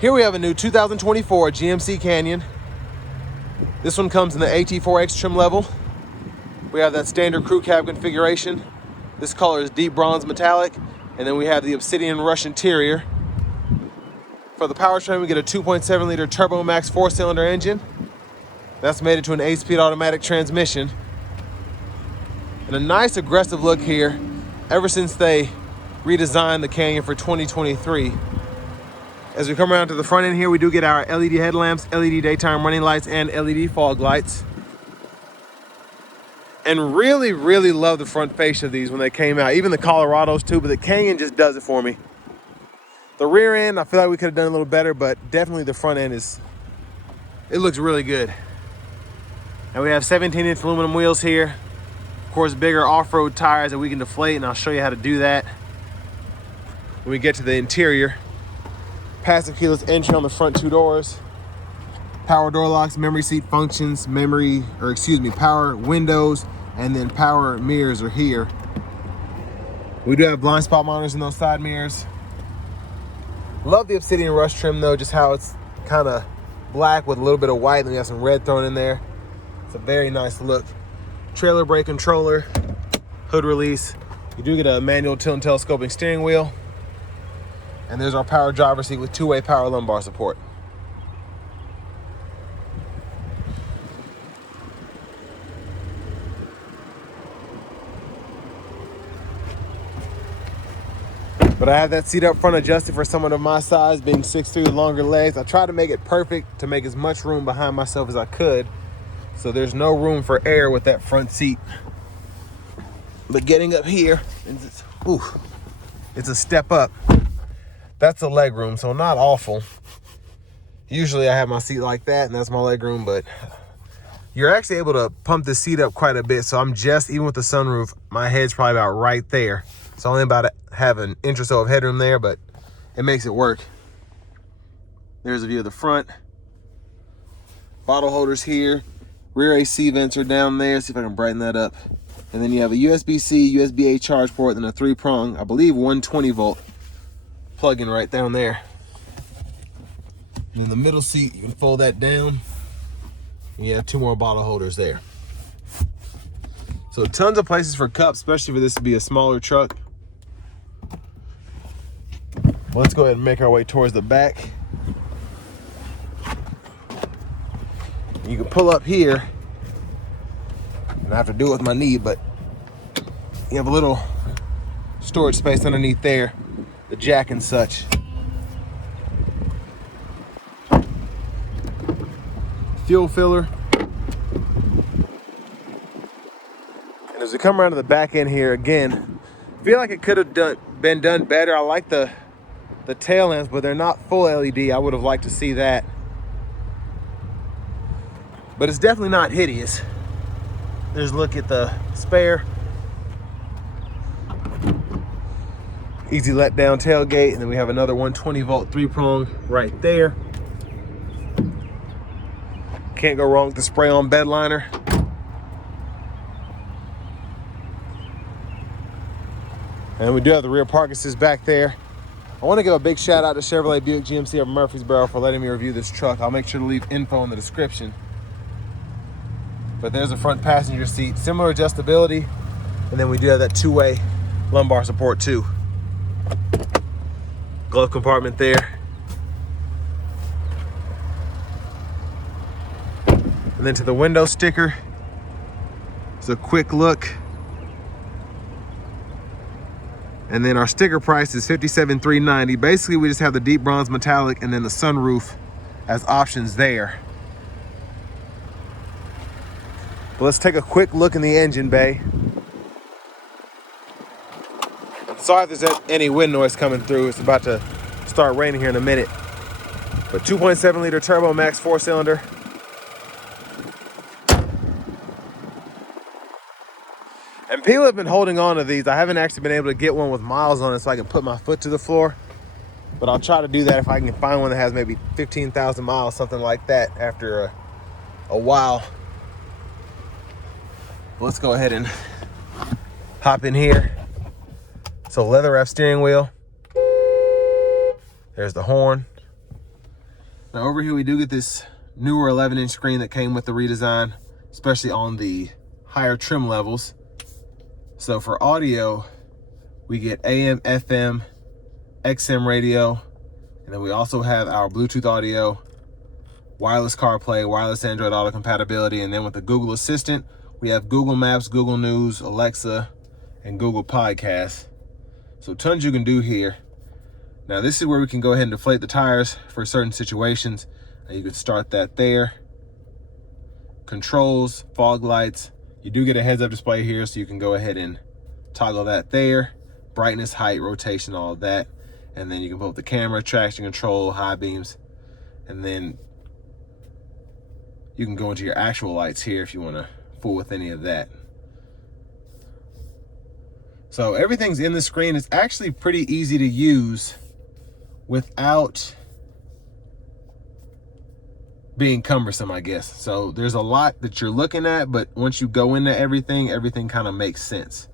Here we have a new 2024 GMC Canyon. This one comes in the AT4X trim level. We have that standard crew cab configuration. This color is deep bronze metallic. And then we have the obsidian rush interior. For the powertrain, we get a 2.7 liter Turbo Max 4-cylinder engine. That's made into an 8-speed automatic transmission. And a nice aggressive look here ever since they redesigned the Canyon for 2023. As we come around to the front end here, we do get our LED headlamps, LED daytime running lights, and LED fog lights. And really, really love the front face of these when they came out. Even the Colorados too, but the Canyon just does it for me. The rear end, I feel like we could have done a little better, but definitely the front end it looks really good. And we have 17-inch aluminum wheels here. Of course, bigger off-road tires that we can deflate, and I'll show you how to do that when we get to the interior. Passive keyless entry on the front two doors. Power door locks, memory seat functions, power windows, and then power mirrors are here. We do have blind spot monitors in those side mirrors. Love the obsidian rush trim though, just how it's kind of black with a little bit of white, and we have some red thrown in there. It's a very nice look. Trailer brake controller, hood release. You do get a manual tilt and telescoping steering wheel. And there's our power driver seat with two-way power lumbar support. But I have that seat up front adjusted for someone of my size, being 6'3" with longer legs. I tried to make it perfect to make as much room behind myself as I could. So there's no room for air with that front seat. But getting up here, it's a step up. That's the leg room, so not awful. Usually I have my seat like that, and that's my leg room, but you're actually able to pump the seat up quite a bit. So I'm just, even with the sunroof, my head's probably about right there. So only about to have an inch or so of headroom there, but it makes it work. There's a view of the front. Bottle holders here. Rear AC vents are down there. See if I can brighten that up. And then you have a USB-C, USB-A charge port, and a 3-prong, I believe 120 volt plug-in right down there. And in the middle seat, you can fold that down. And you have 2 more bottle holders there. So tons of places for cups, especially for this to be a smaller truck. Well, let's go ahead and make our way towards the back. You can pull up here, and I have to do it with my knee, but you have a little storage space underneath there, the jack and such. Fuel filler. And as we come around to the back end here, again, I feel like it could have been done better. I like the tail lamps, but they're not full LED. I would have liked to see that. But it's definitely not hideous. There's a look at the spare. Easy let down tailgate, and then we have another 120 volt 3-prong right there. Can't go wrong with the spray on bed liner. And we do have the rear park assist back there. I want to give a big shout out to Chevrolet Buick GMC of Murfreesboro for letting me review this truck. I'll make sure to leave info in the description. But there's a front passenger seat, similar adjustability. And then we do have that 2-way lumbar support too. Glove compartment there. And then to the window sticker, it's a quick look. And then our sticker price is $57,390. Basically, we just have the deep bronze metallic and then the sunroof as options there. But let's take a quick look in the engine bay. Sorry if there's any wind noise coming through. It's about to start raining here in a minute. But 2.7 liter Turbo Max 4-cylinder. And people have been holding on to these. I haven't actually been able to get one with miles on it so I can put my foot to the floor. But I'll try to do that if I can find one that has maybe 15,000 miles, something like that, after a while. Let's go ahead and hop in here. So leather wrap steering wheel. There's the horn. Now over here we do get this newer 11-inch screen that came with the redesign, especially on the higher trim levels. So for audio, we get AM, FM, XM radio, and then we also have our Bluetooth audio, wireless CarPlay, wireless Android Auto compatibility, and then with the Google Assistant, we have Google Maps, Google News, Alexa, and Google Podcasts. So tons you can do here. Now this is where we can go ahead and deflate the tires for certain situations. You can start that there. Controls, fog lights. You do get a heads-up display here, so you can go ahead and toggle that there. Brightness, height, rotation, all of that. And then you can put the camera, traction control, high beams, and then you can go into your actual lights here if you want to fool with any of that. So everything's in the screen. It's actually pretty easy to use without being cumbersome, I guess. So there's a lot that you're looking at, but once you go into everything kind of makes sense.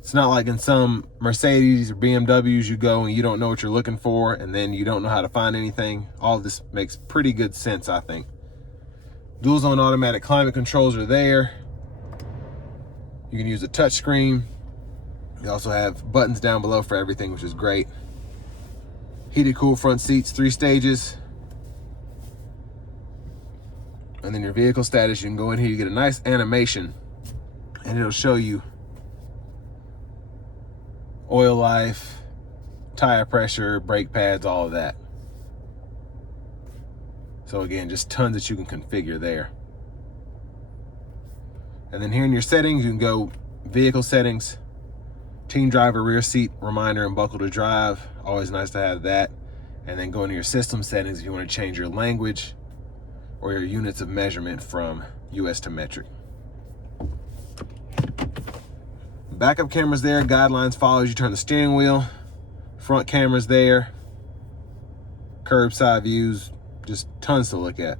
It's not like in some Mercedes or BMWs you go and you don't know what you're looking for and then you don't know how to find anything. All of this makes pretty good sense, I think. Dual zone automatic climate controls are there. You can use a touch screen. You also have buttons down below for everything, which is great. Heated cool front seats, 3 stages. And then your vehicle status, you can go in here, you get a nice animation and it'll show you oil life, tire pressure, brake pads, all of that. So again, just tons that you can configure there. And then here in your settings, you can go vehicle settings, teen driver, rear seat reminder, and buckle to drive. Always nice to have that. And then go into your system settings if you want to change your language or your units of measurement from US to metric. Backup cameras there, guidelines follows. You turn the steering wheel, front cameras there, curbside views, just tons to look at.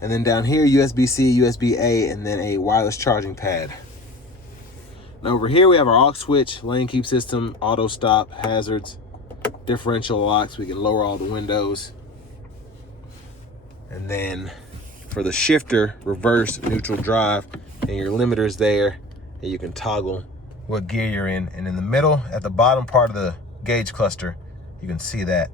And then down here, USB-C, USB-A, and then a wireless charging pad. Now over here we have our aux switch, lane keep system, auto stop, hazards, differential locks. We can lower all the windows. And then for the shifter, reverse, neutral, drive, and your limiters there, and you can toggle what gear you're in. And in the middle, at the bottom part of the gauge cluster, you can see that.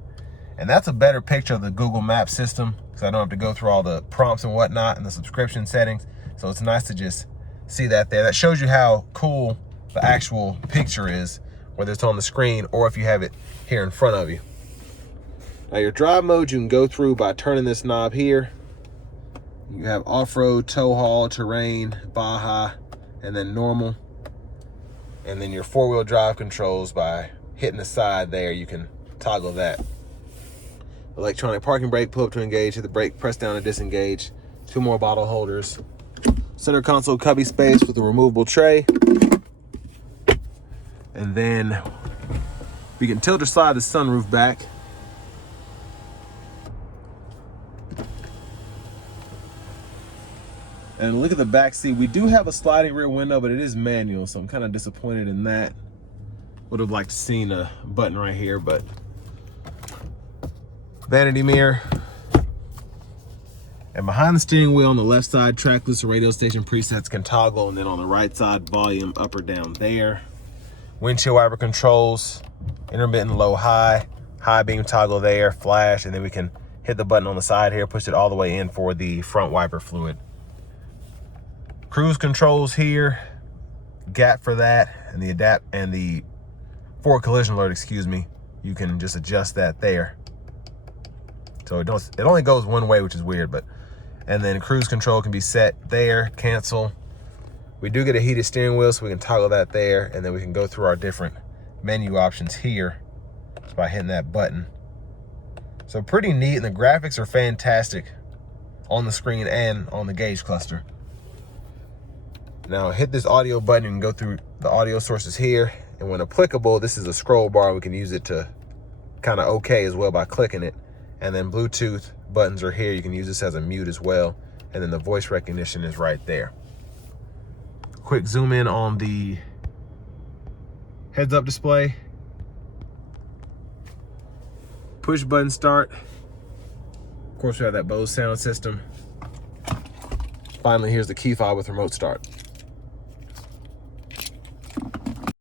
And that's a better picture of the Google Maps system, because I don't have to go through all the prompts and whatnot and the subscription settings. So it's nice to just see that there. That shows you how cool the actual picture is, whether it's on the screen or if you have it here in front of you. Now your drive mode, you can go through by turning this knob here. You have off-road, tow haul, terrain, Baja, and then normal. And then your 4-wheel drive controls by hitting the side there, you can toggle that. Electronic parking brake, pull up to engage, hit the brake, press down to disengage. 2 more bottle holders. Center console cubby space with a removable tray. And then we can tilt or slide the sunroof back. And look at the back seat. We do have a sliding rear window, but it is manual, so I'm kind of disappointed in that. Would have liked to seen a button right here, but vanity mirror. And behind the steering wheel on the left side, track list and radio station presets can toggle, and then on the right side, volume up or down there. Windshield wiper controls, intermittent low high, high beam toggle there, flash, and then we can hit the button on the side here, push it all the way in for the front wiper fluid. Cruise controls here, gap for that, and the adapt and the forward collision alert, excuse me. You can just adjust that there. So it only goes one way, which is weird, but and then cruise control can be set there, cancel. We do get a heated steering wheel, so we can toggle that there, and then we can go through our different menu options here just by hitting that button. So pretty neat, and the graphics are fantastic on the screen and on the gauge cluster. Now hit this audio button, you can go through the audio sources here, and when applicable, this is a scroll bar. We can use it to kind of okay as well by clicking it. And then Bluetooth buttons are here. You can use this as a mute as well. And then the voice recognition is right there. Quick zoom in on the heads-up display. push button start. Of course, we have that Bose sound system. Finally, here's the key fob with remote start.